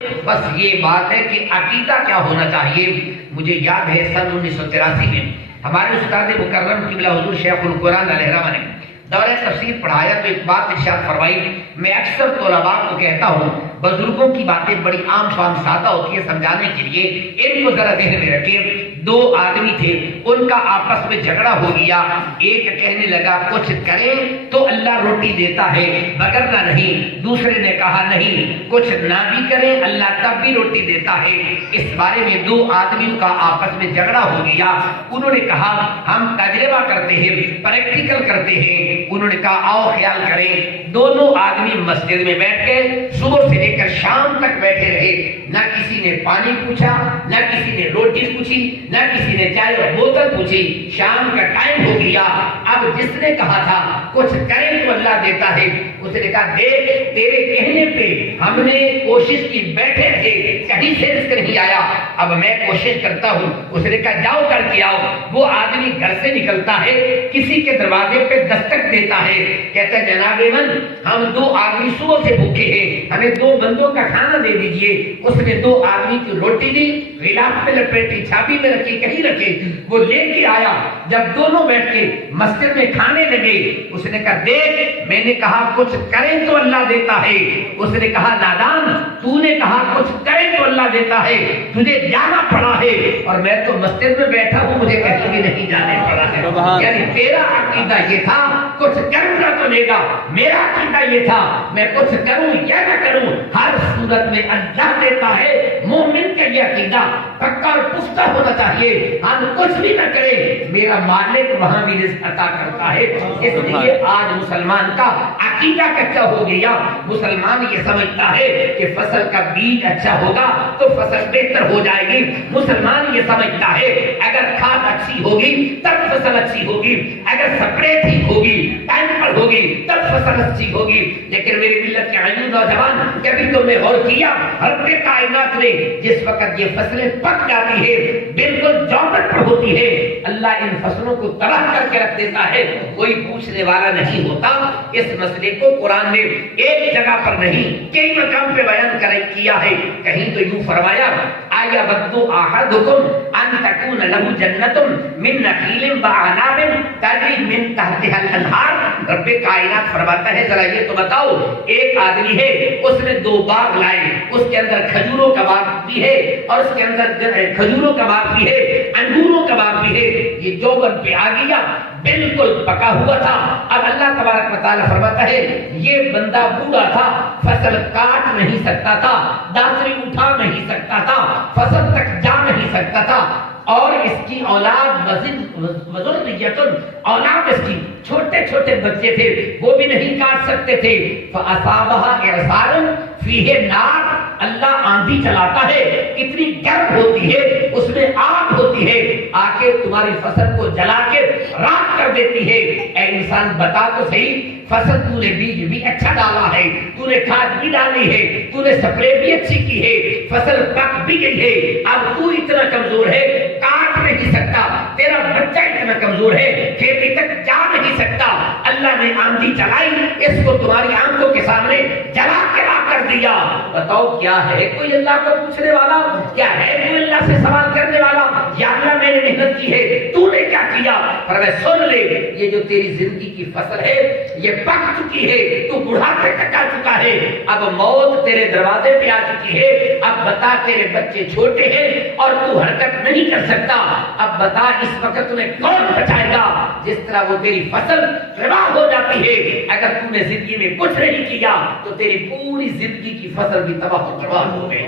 بس یہ بات ہے کہ عقیدہ کیا ہونا چاہیے. مجھے یاد ہے سن 1983 میں ہمارے استاد مکرم قبلہ حضور شیخ القرآن علیہ رحمہ نے دورہ تفسیر پڑھایا تو ایک بات ارشاد فرمائی. میں اکثر طلباء کو کہتا ہوں بزرگوں کی باتیں بڑی عام فام سادہ ہوتی ہے سمجھانے کے لیے، ان کو ذرا ذہن میں رکھیں. دو آدمی تھے، ان کا آپس میں جھگڑا ہو گیا. ایک کہنے لگا کچھ کریں تو اللہ روٹی دیتا ہے وگرنہ نہیں. دوسرے نے کہا نہیں، کچھ نہ بھی کریں اللہ تب بھی روٹی دیتا ہے. اس بارے میں دو آدمیوں کا آپس میں جھگڑا ہو گیا. انہوں نے کہا ہم تجربہ کرتے ہیں، پریکٹیکل کرتے ہیں. انہوں نے کہا آؤ خیال کریں. دونوں آدمی مسجد میں بیٹھ کے صبح سے لے کر شام تک بیٹھے رہے. نہ کسی نے پانی پوچھا، نہ کسی نے روٹی پوچھی، نہ کسی نے چائے اور بوتل پوچھی. شام کا ٹائم ہو گیا. اب جس نے کہا تھا کچھ کریں تو اللہ دیتا ہے، اس نے کہا دیکھ تیرے کہنے پہ ہم نے کوشش کی، بیٹھے تھے کہیں سے رزق نہیں آیا، اب میں کوشش کرتا ہوں. اس نے کہا جاؤ کر کے آؤ. وہ آدمی گھر سے نکلتا ہے، کسی کے دروازے پہ دستک دیتا ہے، کہتا ہے جناب من ہم دو آدمی صبح سے بھوکے ہیں، ہمیں دو بندوں کا کھانا دے دیجئے. اس نے دو آدمی کی روٹی دی، غلاف میں لپیٹی، چھابی میں رکھی، کہیں رکھے. وہ لے کے آیا. جب دونوں بیٹھ کے مسجد میں کھانے لگے اس نے کہا دیکھ میں نے کہا کچھ کریں تو اللہ دیتا ہے. اس نے کہا نادان تو نے کہا کچھ کریں تو اللہ دیتا ہے، تجھے جانا پڑا ہے اور میں تو مسجد میں بیٹھا ہوں، مجھے کہیں بھی نہیں جانے پڑا ہے. یعنی تیرا عقیدہ یہ تھا کچھ کروں گا تو لے گا، میرا عقیدہ یہ تھا میں کچھ کروں یا نہ کروں ہر صورت میں اللہ دیتا ہے. مومن کا یہ عقیدہ پکا اور پختہ ہونا چاہیے. ہم کچھ بھی نہ کریں میرا مالک وہاں بھی رزق عطا کرتا ہے. اس لیے آج مسلمان کا عقیدہ کچا ہو گیا. مسلمان یہ سمجھتا ہے کہ فصل کا بیج اچھا ہوگا تو فصل بہتر ہو جائے گی. مسلمان یہ سمجھتا ہے اگر کھاد اچھی ہوگی تب فصل اچھی ہوگی، اگر سپرے ٹھیک ہوگی، ٹائم پر ہوگی تب فصل اچھی ہوگی. لیکن میری ملت کے عجوز نوجوان کبھی تم نے غور کیا رب کائنات نے جس وقت یہ فصلیں پک جاتی ہے بالکل جوبٹ پر ہوتی ہے، اللہ ان فصلوں کو تباہ کر کے رکھ دیتا ہے، کوئی پوچھنے والا نہیں ہوتا. اس مسئلے کو قرآن نے ایک جگہ پر نہیں کئی مقام پہ بیان کیا ہے. کہیں تو یوں فرمایا آیا بدو احدکم ان تکون له جنت من نخیل واعناب تجری من تحتها الانہار. رب کائنات فرماتا ہے ذرا یہ تو بتاؤ ایک آدمی ہے اس نے دو باغ لائے، اس کے اندر کھجوروں کا باغ بھی ہے اور اس کے اندر کھجوروں کا باغ بھی ہے، انگوروں کا باغ بھی ہے. یہ جوبن پہ آ گیا بالکل پکا ہوا تھا. اب اللہ تبارک و تعالی فرماتا ہے یہ بندہ بوڑھا تھا، فصل کاٹ نہیں سکتا تھا، دانتری اٹھا نہیں سکتا تھا، فصل تک جا نہیں سکتا تھا، اور اس کی اولاد اولاد اس کی چھوٹے چھوٹے بچے تھے وہ بھی نہیں کاٹ سکتے تھے. فَأَصَابَهَا إِعْصَارٌ فِيهِ نَارٌ. اللہ آندھی چلاتا ہے، اتنی گرم ہوتی ہے، اس میں آگ ہوتی ہے، آ کے تمہاری فصل کو جلا کے راکھ کر دیتی ہے. اے انسان بتا تو صحیح فصل تو نے بیج بھی اچھا ڈالا ہے، تو نے کھاد بھی ڈالی ہے، تو نے سپرے بھی اچھی کی ہے، فصل پک بھی گئی ہے، اب تو اتنا کمزور ہے کاٹ نہیں سکتا، تیرا بچہ اتنا کمزور ہے کھیتی تک جا نہیں سکتا. اللہ نے آندھی چلائی، اس کو تمہاری آنکھوں کے سامنے جلا کے راکھ کر دیا. بتاؤ کیا ہے کوئی اللہ کو پوچھنے والا؟ کیا ہے کوئی اللہ سے سوال کرنے والا؟ یا اللہ میں نے محنت کی ہے تو نے کیا کیا؟ پر میں سن لے یہ جو تیری زندگی کی فصل ہے یہ پک چکی ہے، تو بڑھاپے تک آ چکا ہے، اب موت تیرے دروازے پہ آ چکی ہے. اب بتا تیرے بچے چھوٹے ہیں اور تو حرکت نہیں کر سکتا، اب بتا اس وقت تمہیں کون بچائے گا؟ جس طرح وہ تیری فصل تباہ ہو جاتی ہے اگر تم نے زندگی میں کچھ نہیں کیا تو تیری پوری زندگی کی فصل بھی تباہ و برباد ہو گئی.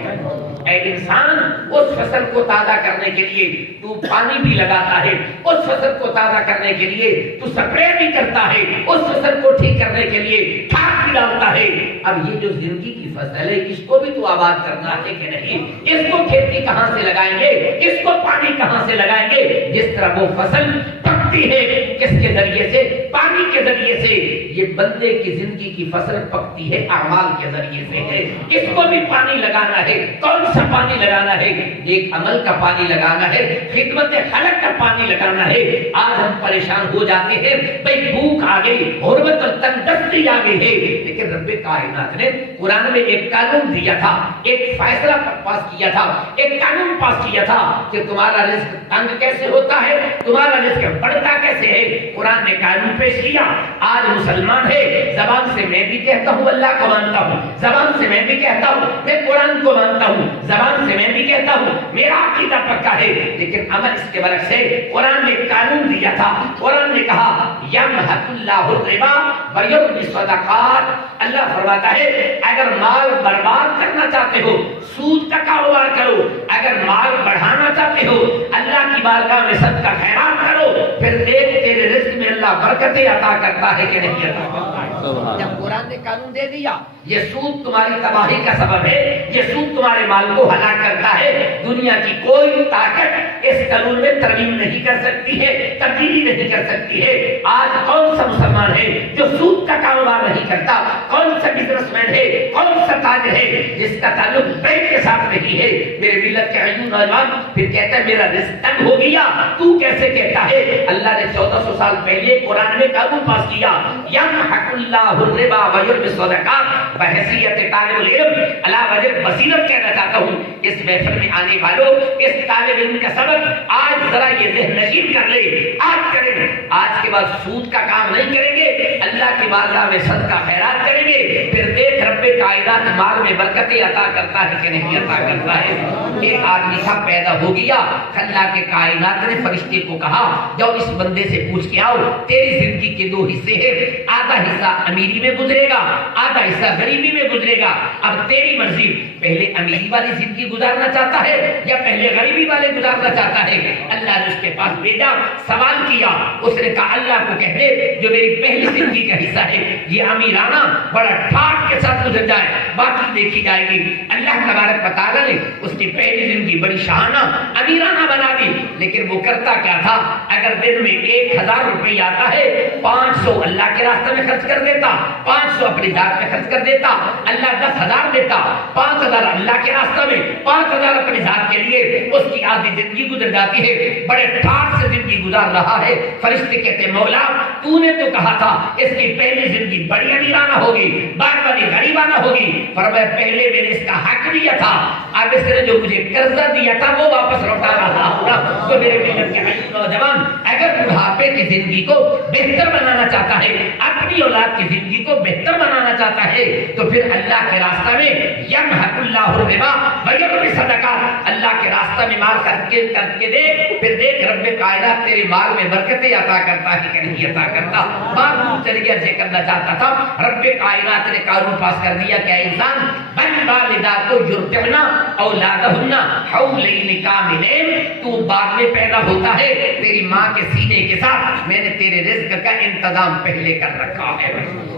اے انسان اس فصل کو تازہ کرنے کے لیے تو پانی بھی لگاتا ہے، اس فصل کو تازہ کرنے کے لیے تو سپرے بھی کرتا ہے، اس فصل کو ٹھیک کرنے کے لیے کھاد بھی ڈالتا ہے. اب یہ جو زندگی کی فصل ہے اس کو بھی تو آباد کرنا ہے کہ نہیں؟ اس کو کھیتی کہاں سے لگائیں گے، اس کو پانی کہاں سے لگائیں گے؟ جس طرح وہ فصل پکتی ہے کس کے ذریعے سے؟ پانی کے ذریعے سے یہ بندے کی زندگی کی فصل پکتی ہے اعمال کے ذریعے سے ہے. اس کو بھی پانی لگانا ہے. کون سا پانی لگانا ہے؟ ایک عمل کا پانی لگانا ہے, خدمت خلق کا پانی لگانا ہے. آج ہم پریشان ہو جاتے ہیں, بھئی بھوک آ گئی, غربت اور تنگدستی آ گئی ہے, لیکن رب کائنات نے قرآن میں ایک قانون دیا تھا, ایک فیصلہ پاس کیا تھا, ایک قانون پاس کیا تھا کہ تمہارا رزق تنگ کیسے ہوتا ہے, تمہارا رزق بڑھتا کیسے ہے. قرآن نے قانون پیش کیا. آج مسلمان ہے, زبان سے میں بھی کہتا ہوں اللہ کو مانتا ہوں, زبان سے میں بھی کہتا ہوں میں قرآن کو مانتا ہوں, زبان سے میں بھی کہتا ہوں میرا عقیدہ پکا ہے, لیکن عمل اس کے برعکس ہے. قرآن نے قانون دیا تھا, قرآن نے کہا یمحق اللہ الربا ویربی الصدقات. اللہ فرماتا ہے اگر مال برباد کرنا چاہتے ہو سود کا کاروبار کرو, اگر مال بڑھانا چاہتے ہو اللہ کی بارگاہ میں صدقہ خیرات کرو, پھر دیکھ تیرے رزق میں اللہ برکتیں عطا کرتا ہے کہ نہیں عطا کرتا ہے. جب قرآن نے قانون دے دیا یہ سود تمہاری تباہی کا سبب ہے, یہ سود تمہارے مال کو ہلاک کرتا ہے, دنیا کی کوئی طاقت اس قانون میں ترمیم نہیں کر سکتی ہے, تبدیلی نہیں کر سکتی ہے. آج کون سا مسلمان ہے جو سود کا کاروبار نہیں کرتا؟ کون سا بزنس مین ہے, کون سا تاجر ہے جس کا تعلق بینک کے ساتھ نہیں ہے؟ میرے ملت کے عیون نوجوان پھر کہتا ہے میرا رزق تنگ ہو گیا, تو کیسے کہتا ہے؟ اللہ نے 1400 سال پہلے قرآن میں قانون پاس کیا, یمحق اللہ الربا ویربی الصدقات. بحیثیت طالب العلم علی وجہ بصیرت کہنا چاہتا ہوں اس محفل میں آنے والوں, اس طالب علم کا سبق آج ذرا یہ ذہن نشین کر لے. آج کریں, آج کے بعد سود کا کام نہیں کریں گے, اللہ کی بارگاہ میں صدقہ خیرات کریں گے, پھر دیکھ رب کائنات مال میں برکتیں عطا کرتا ہے کہ نہیں عطا کرتا ہے. ایک آدمی تھا پیدا ہو گیا, اللہ کے کائنات نے فرشتے کو کہا جاؤ اس بندے سے پوچھ کے آؤ تیری زندگی کے 2 حصے ہیں, آدھا حصہ امیری میں گزرے گا, آدھا حصہ غریبی میں گزرے گا, اب تیری مرضی, پہلے امیری والی زندگی گزارنا چاہتا ہے یا پہلے غریبی والے گزارنا چاہتا ہے؟ اللہ نے اس کے پاس بھیجا, سوال کیا, اس نے کہا اللہ کو کہہ دے جو میری پہلی زندگی کا حصہ ہے یہ امیرانہ بڑا ٹھاٹ کے ساتھ گزر جائے, باقی دیکھی جائے گی. اللہ تبارک و تعالیٰ نے اس کی پہلی زندگی بڑی شاہانہ امیرانہ بنا دی, لیکن وہ کرتا کیا تھا؟ اگر دن میں 1000 روپے آتا ہے 500 اللہ کے راستے میں خرچ کر دیتا, 500 اپنی ذات میں خرچ کر دیتا, اللہ 10,000 دیتا, 5,000 اللہ کے راستے میں, 5,000 اپنی ذات کے لیے, اس کی آدھی زندگی گزر جاتی ہے, بڑے ٹھاٹ سے زندگی گزار رہا ہے. فرشتے کہتے مولا تو نے تو کہا تھا اس کی پہلی زندگی بڑی امیرانہ ہوگی, بعد والی غریبانہ ہوگی. فرمایا پہلے میں نے اس کا حق دیا تھا, اب اس نے جو مجھے قرضہ دیا تھا وہ واپس لوٹا رہا ہوگا. تو میرے ملت کے نوجوان اگر بڑھاپے کی زندگی کو بہتر بنانا چاہتا ہے, اپنی اولاد کی زندگی کو بہتر بنانا چاہتا ہے, تو پھر اللہ کے راستہ میں یمحق اللہ الربا ویربی الصدقات, اللہ کے راستہ میں مال خرچ کے دے, پھر دیکھ رب کائنات تیرے مال میں برکتیں عطا کرتا ہے کہ نہیں عطا کرتا. بات چلیے سے کرنا چاہتا تھا, رب کائنات نے قانون پاس کر دیا کہ انسان بل والدات یرضعن اولادہن حولین کاملین, تو بعد میں پیدا ہوتا ہے, تیری ماں کے سینے کے ساتھ میں نے تیرے رزق کا انتظام پہلے کر رکھا ہے.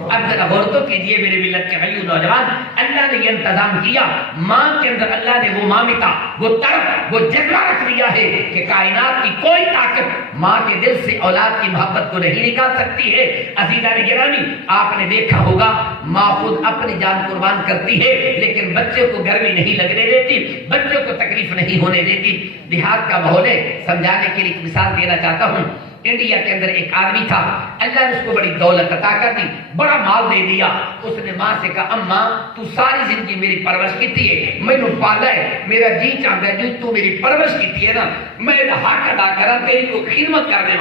اب ذرا غور تو کیجئے میرے ملت کے بھائیو نوجوان, اللہ نے یہ انتظام کیا, ماں کے اندر اللہ نے وہ مامتا, وہ طرف, وہ جذبہ رکھ دیا ہے کہ کائنات کی کوئی طاقت ماں کے دل سے اولاد کی محبت کو نہیں نکال سکتی ہے. عزیزان گرامی آپ نے دیکھا ہوگا ماں خود اپنی جان قربان کرتی ہے لیکن بچے کو گرمی نہیں لگنے دیتی, بچوں کو تکلیف نہیں ہونے دیتی. دیہات کا ماحول ہے, سمجھانے کے لیے ایک مثال دینا چاہتا ہوں. انڈیا کے اندر ایک آدمی تھا, اللہ نے اس کو بڑی دولت عطا کر دی, بڑا مال دے دیا. اس نے ماں سے کہا اماں تو ساری زندگی میری پرورش کی ہے, میں نے پالا ہے, میرا جی چاہتا ہے جو تو میری پرورش کی ہے نا میں حق ادا کرا, تیری کو خدمت کر دے.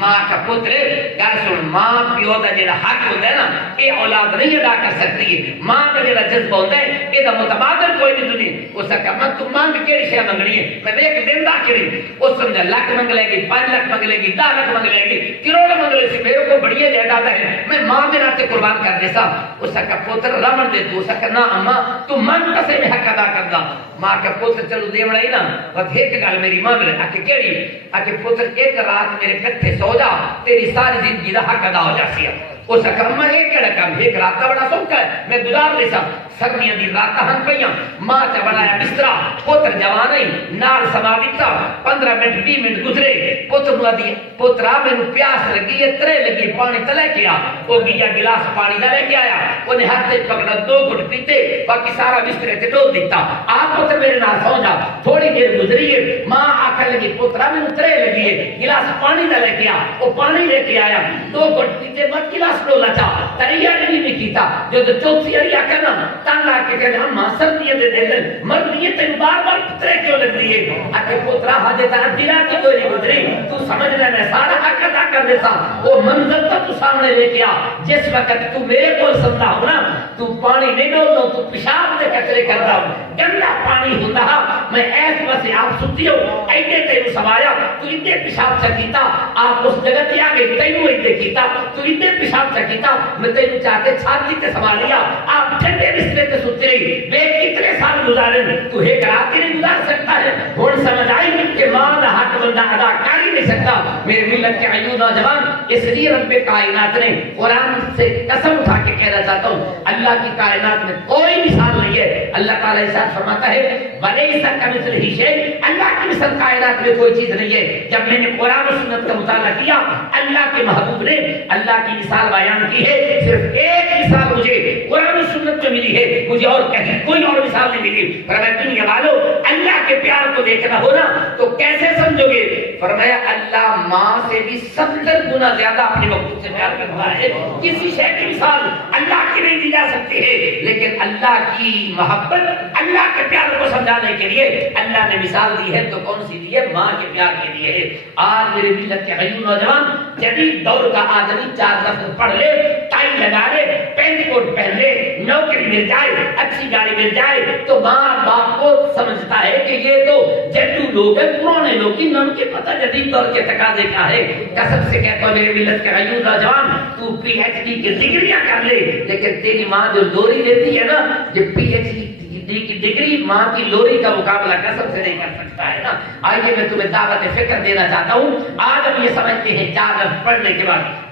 ماں کا پتر گل سن, ماں پیو کا جڑا حق ہوتا ہے نا یہ اولاد نہیں ادا کر سکتی ہے. ماں کا جڑا جذبہ ہوتا ہے یہ متبادل کوئی نہیں دنیا. اس نے کہا تو مانگ کیڑی شے منگنی ہے, میں ایک دن دا کریں. اس سمجھا لاکھ منگ لے گی, 5 لاکھ منگ لے گی, 10 لاکھ منگ لے گی, کروڑ منگ لے سی, میرے کو بڑی جائیداد ہے, میں ماں کے ناطے قربان کر دے سا. اس نے کہا پتر رمن دے تو. اس نے کہا نہ اماں تو من کسے میں حق ادا کر دا. ماں کا پتر چلو دے بڑائی نا بس ایک گل میری مانگ لے. آ کے کیڑی؟ آ کے پتر ایک رات میرے کٹھے سو جا, تیری ساری زندگی دا حق ادا ہو جاسی ہے. اس اکرم ایک کڑکم ایک رات کا بڑا سوکا ہے میں گزار لے سا سرمیاں دی رات ہن پئیاں ماں چ بنایا بسترا پتر جوانی نال سما دیتا 15 منٹ 20 منٹ گزرے پتر نو دی پترا مینوں پیاس لگی ہے ترے لگی پانی تلے کے آ او گیا گلاس پانی دا لے کے آیا اونے ہاتھ تے پکڑا 2 گھٹ پیتے باقی سارا بسترے تے ڈول دیتا آپ پتر میرے نال سو جا تھوڑی دیر گزری ہے ماں آکھن لگی پترا مینوں ترے لگی ہے گلاس پانی دا لے کے آ او پانی لے کے آیا 2 گھٹ پیتے مت گلاس ڈولا چا تریا نہیں کیتا جو چوتھی اڑیا کرنا تنگ آ کے کہتے ہم سردیاں دے دل مرضی تے بار بار پترے کیوں لگ رہی ہے اکے پترا حاجت ربی رات کی کوئی نہیں گزری تو سمجھ لے میں سارا حق ادا کر دیتا وہ منظر تو سامنے لے کے آ جس وقت تو میرے کول سمجھا ہو نا تو پانی نہیں ڈولدا تو پیشاب دے کچرے کردا گندا پانی ہوندا میں ایس واسے آپ ستی ہو ایڈے تینوں سوایا تو ایڈے پیشاب چکیتا آپ اس جگہ تے آ گئے تینوں ایڈے کیتا تو ایڈے پیشاب چکیتا میں تینوں چاہ کے چھاتی تے سوالیا آپ ٹھنڈے بسترے تے سوتے رہی بے کتنے سال گزارے تو ایک رات ہی نہیں گزار سکتا ہے ہن سمجھ آئی کہ ماں دا حق بندہ ادا کر ہی نہیں سکتا میرے ملت کے عیون نوجوان اس لیے رب کائنات نے قرآن سے قسم اٹھا کے کہنا چاہتا ہوں اللہ کی کائنات میں کوئی مثال نہیں ہے اللہ تعالیٰ ارشاد فرماتا ہے ولیس کمثلہ شیء اللہ کی مثل کائنات میں کوئی چیز نہیں ہے جب میں نے قرآن و سنت کا مطالعہ کیا اللہ کے محبوب نے اللہ کی مثال بیان کی ہے صرف ایک مثال مجھے قرآن و سنت میں ملی ہے مجھے اور کہیں کوئی اور مثال نہیں ملی فرمایا دنیا والو اللہ کے پیار کو دیکھنا ہونا تو کیسے سمجھو گے فرمایا اللہ ماں سے بھی 70 گنا زیادہ اپنے محبوب سے پیار کرتا ہے کسی شے کی مثال اللہ کی نہیں دی جا سکتی ہے لیکن اللہ کی محبت اللہ کے پیار کو سمجھانے کے لیے اللہ نے مثال دی ہے تو کون سی دی ہے ماں کے پیار کے لیے ہے آج میرے ملت کے غیور نوجوان جدید دور کا آدمی 4 لفظ پڑھ لے ٹائی لگا لے پینٹ کوٹ پہن لے نوکری مل جائے اچھی گاڑی مل جائے تو ماں باپ کو سمجھتا ہے کہ یہ تو جدو لوگ ہیں پرانے لوگ کی نام کے پتہ جدید دور کے تقاضے کا ہے قسم سے کہتا ہوں میرے ملت کے غیور نوجوان تو پی ایچ ڈی کی ڈگریاں کر لے لیکن تیری ماں جو لوری دیتی ہے نا یہ پی ایچ ڈی کی ڈگری ماں کی لوری کا مقابلہ قسم سے نہیں کر سکتا ہے نا آئیے میں تمہیں دعوت فکر دینا چاہتا ہوں آج ہم یہ سمجھتے ہیں 4 لفظ پڑھنے کے بعد